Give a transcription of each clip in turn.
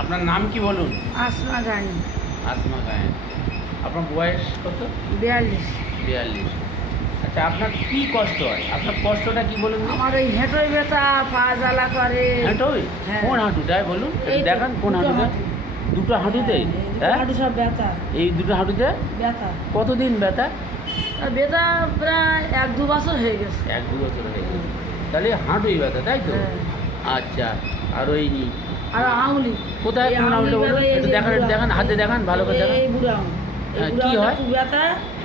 আপনার নাম কি বলুন? আসমা গানি। আসমা গায়েন। আপনার বয়স কত? 42। 42। আচ্ছা, আপনার কি কষ্ট হয়? আপনার কষ্টটা কি বলুন? আমার এই হেঁটোই ব্যথা, পা জ্বালা করে। হাঁটুই? হ্যাঁ। কোন হাঁটুটায় বলুন? এই তো, দেখান কোন দুটো হাঁটুতে? হাঁটু। দুটো হাঁটুতেই? হ্যাঁ, এই দুটো হ্যাঁ, হাঁটু সব ব্যথা এই দুটো হাঁটুতে ব্যথা। কতদিন ব্যথা? আর ব্যথা প্রায় 1-2 বছর হয়ে গেছে। 1-2 বছর হয়ে গেছে। তাহলে হাঁটুই ব্যথা, তাই তো? হ্যাঁ। আচ্ছা, আর ওই আর আঙুলি কোথায় এই কোন আঙুলি আঙুলটা বলুন? ব্যথা, এই একটু যে দেখান, একটু বুড়ো দেখান, হাতে আঙুল। দেখান, ভালো করে দেখান। এই বুড়ো আঙুল। এই হ্যাঁ, বুড়ো কি আঙুলটা হয়? খুব ব্যথা।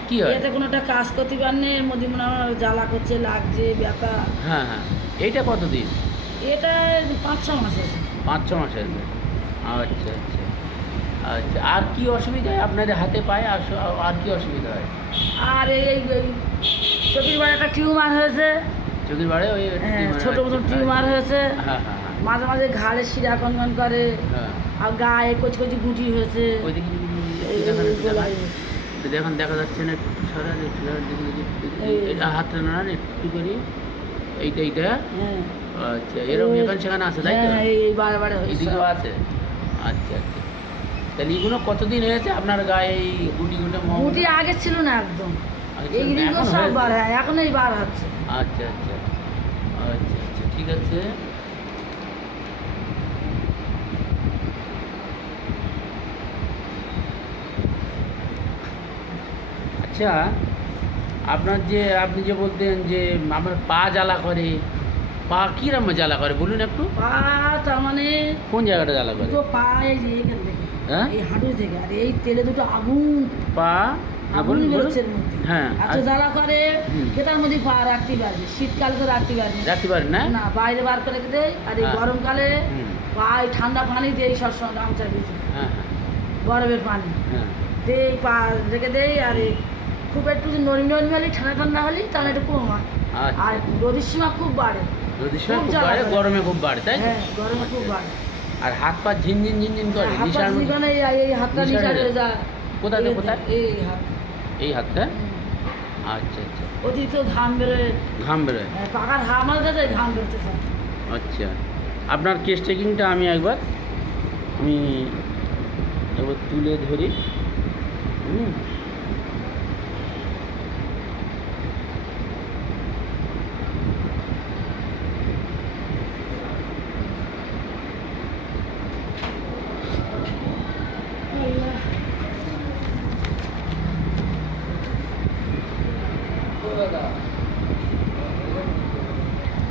কি হয়? এতে কোনো একটা কাজ করতে পারেনি, এর মধ্যে মনে হয় জ্বালা করছে, লাগছে, ব্যথা। হ্যাঁ হ্যাঁ, এইটা কতদিন? এটা 5-6 মাস আছে। 5-6 মাস হয়েছে। আচ্ছা আচ্ছা আচ্ছা, আর কি অসুবিধা হয় আপনাদের হাতে পায়ে? আর কি অসুবিধা হয়? আর এই চোখের বাড়ি একটা টিউমার হয়েছে। চোখের বাড়ে ওই হ্যাঁ, ছোট মতন টিউমার হয়েছে। হ্যাঁ হ্যাঁ হ্যাঁ মাঝে মাঝে ঘাড়ে শিরা কনকন করে। হ্যাঁ। আর গায়ে কচি কচি গুটি হয়েছে। ওই দেখি এই- দেখান, এই একটু দেখান। গোলায়। একটু দেখান, দেখা যাচ্ছে না, একটু সরান, একটু সরান, দেখি দেখি, এই। এটা হাতটা নাড়ান একটু করি। এইটা হ্যাঁ। আচ্ছা, এরকম এখানে সেখানে আছে, তাই তো? হ্যাঁ, এই বারে বারে হয়েছে। এইদিকেও আছে। আচ্ছা আচ্ছা, তাহলে এগুলো কতদিন হয়েছে আপনার গায়ে এই গুটিগুলো? গুটি আগে ছিল না একদম। আগে ছিল এই না, দিনগুলো এখন সব হয়েছে? বার, হ্যাঁ এখন এই বার হচ্ছে। আচ্ছা আচ্ছা আচ্ছা আচ্ছা, ঠিক আছে। আচ্ছা, আপনি যে বলতেন যে আপনার পা জ্বালা করে, পা কিরম জ্বালা করে বলুন একটু? পা তার মানে কোন জায়গাটা জ্বালা করে? দুটো পা এই যে এখান থেকে, হ্যাঁ? এই হাঁটু থেকে, আর এই তেলে দুটো আগুন পা? হ্যাঁ, আগুন বলুন বলুন। বেরোচ্ছে এর মধ্যে। হ্যাঁ, এত জ্বালা করে হুম। যেটার মধ্যে পা রাখতে পারবে, শীতকাল তো রাখতে পারবে রাখতে পারেন না? না, বাইরে বার করে রেখে দেয়। আর এই হ্যাঁ। গরমকালে হুম। পা এই ঠান্ডা পানি দিয়ে সবসময় গামছা দিয়েছে, হ্যাঁ হ্যাঁ বরফের পানি হ্যাঁ। দিয়ে পা রেখে দেয়। আর এই খুব একটু যদি নরম নরম হলে, ঠান্ডা ঠান্ডা হলে তাহলে একটু কম হয়। আচ্ছা। আর রোদের সীমা খুব বাড়ে। যদি সময় খুব খুব জ্বালা বাড়ে, করে। গরমে খুব বাড়ে, তাই তো? হ্যাঁ, গরমে খুব বাড়ে। আর হাত পা ঝিনঝিন ঝিনঝিন করে হাত পা নিশার মধ্যে? ঝিনঝিন, এই হাতটা নিশার নিচা হয়ে হয়ে যায়। কোথায় তো এই- কোথায়? এই হাত। এই হাতটা? আচ্ছা আচ্ছা, অতিরিক্ত ঘাম বেরোয়। ঘাম বেরোয়। পাকার হামাল কাছে ঘাম বেরোতে থাকে। আচ্ছা, আপনার কেস টেকিংটা আমি একবার তুলে ধরি। হুম।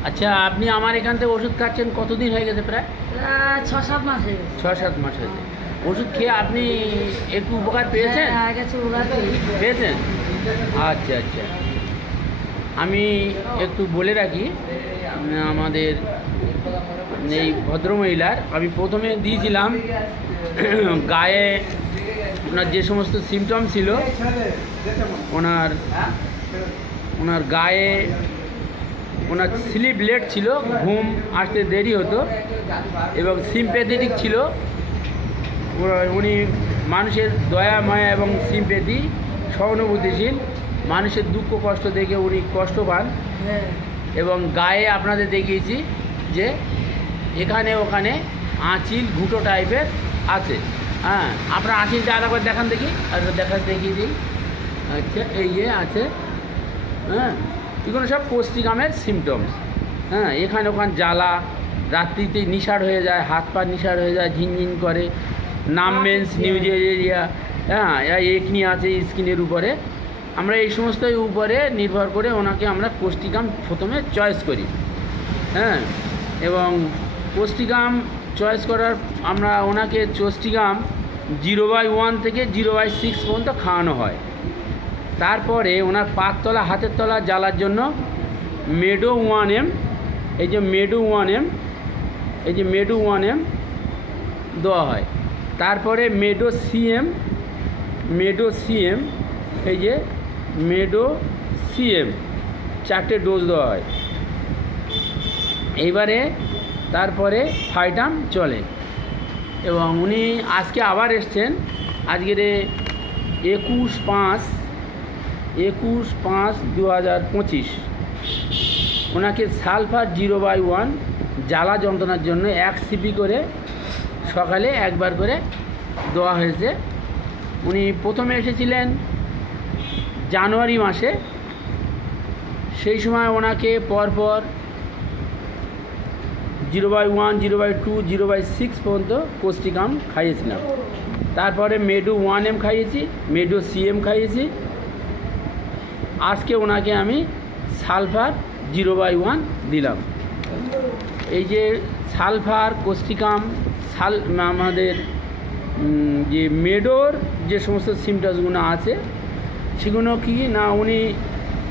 আচ্ছা, আপনি আমার এখান থেকে ওষুধ খাচ্ছেন কতদিন হয়ে গেছে? প্রায় প্রায় 6-7 মাস হয়ে গেছে। 6-7 মাস হয়েছে। ওষুধ খেয়ে আপনি একটু উপকার পেয়েছেন? হ্যাঁ, আগে চুলার পেয়েছেন? আচ্ছা আচ্ছা, আমি একটু বলে রাখি, আমাদের এই ভদ্রমহিলার আমি প্রথমে দিয়েছিলাম গায়ে ওনার যে সমস্ত সিমটম ছিল, ওনার গায়ে ওনার স্লিপ লেট ছিল, ঘুম আসতে দেরি হতো, এবং সিম্প্যাথেটিক ছিল। উনি মানুষের দয়া মায়া এবং সিম্প্যাথি, সহানুভূতিশীল, মানুষের দুঃখ কষ্ট দেখে উনি কষ্ট পান। হ্যাঁ। এবং গায়ে আপনাদের দেখিয়েছি যে এখানে ওখানে আঁচিল ঘুঁটো টাইপের আছে। হ্যাঁ, আপনার আঁচিলটা আলাদা দেখান দেখি, আর দেখিয়ে দিই। আচ্ছা, এই যে আছে। হ্যাঁ, এগুলো সব কোষ্ঠীকামের সিমটমস। হ্যাঁ, এখানে ওখানে জ্বালা, রাত্রিতে নিশার হয়ে যায়, হাত পা নিশার হয়ে যায়, ঝিনঝিন করে, নামমেন্স নিউজেরিয়া, হ্যাঁ, একনি আছে স্কিনের উপরে। আমরা এই সমস্ত উপরে নির্ভর করে ওনাকে আমরা কোষ্ঠীকাম প্রথমে চয়েস করি। হ্যাঁ, এবং কোষ্ঠীকাম চয়েস করার আমরা ওনাকে কোষ্ঠীকাম 0/1 থেকে 0/6 পর্যন্ত খাওয়ানো হয়। তারপরে ওনার পায়ের তলা, হাতের তলা জ্বালার জন্য মেডো 1M, এই যে মেডো 1M, এই যে মেডো 1M দেওয়া হয়। তারপরে মেডো সিএম, এই যে মেডো সিএম 4টে ডোজ দেওয়া হয়। এইবারে তারপরে ফাইটাম চলে। এবং উনি আজকে আবার এসছেন, আজকের 21/5/2025। ওনাকে সালফার 0/1 জ্বালা যন্ত্রণার জন্য 1 সিপি করে সকালে একবার করে দেওয়া হয়েছে। উনি প্রথমে এসেছিলেন জানুয়ারি মাসে, সেই সময় ওনাকে পরপর 0/1, 0/2, 0/6 পর্যন্ত কোস্টিকাম খাইয়েছিলাম। তারপরে মেডু 1M খাইয়েছি, মেডু CM খাইয়েছি। আজকে ওনাকে আমি সালফার 0/1 দিলাম। এই যে সালফার, কোস্টিকাম, আমাদের যে মেডোর যে সমস্ত সিমটমসগুলো আছে সেগুলো কি না, উনি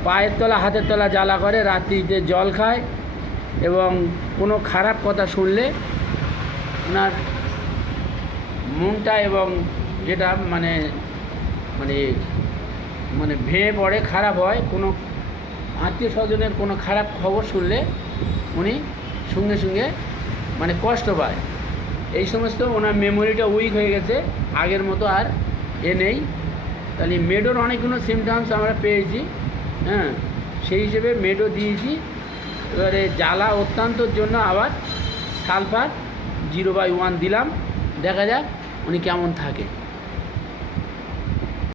পায়ের তলা হাতের তলা জ্বালা করে, রাত্রিতে জল খায় এবং কোনো খারাপ কথা শুনলে ওনার মনটা এবং যেটা মানে মানে মানে ভেঙে পড়ে, খারাপ হয়। কোনো আত্মীয় স্বজনের কোনো খারাপ খবর শুনলে উনি সঙ্গে সঙ্গে মানে কষ্ট পায়। এই সমস্ত ওনার মেমোরিটা উইক হয়ে গেছে, আগের মতো আর নেই। তাহলে মেডোর অনেকগুলো সিমটমস আমরা পেয়েছি, হ্যাঁ, সেই হিসেবে মেডো দিয়েছি। এবারে জ্বালা অত্যন্তর জন্য আবার সালফার 0/1 দিলাম। দেখা যাক উনি কেমন থাকে।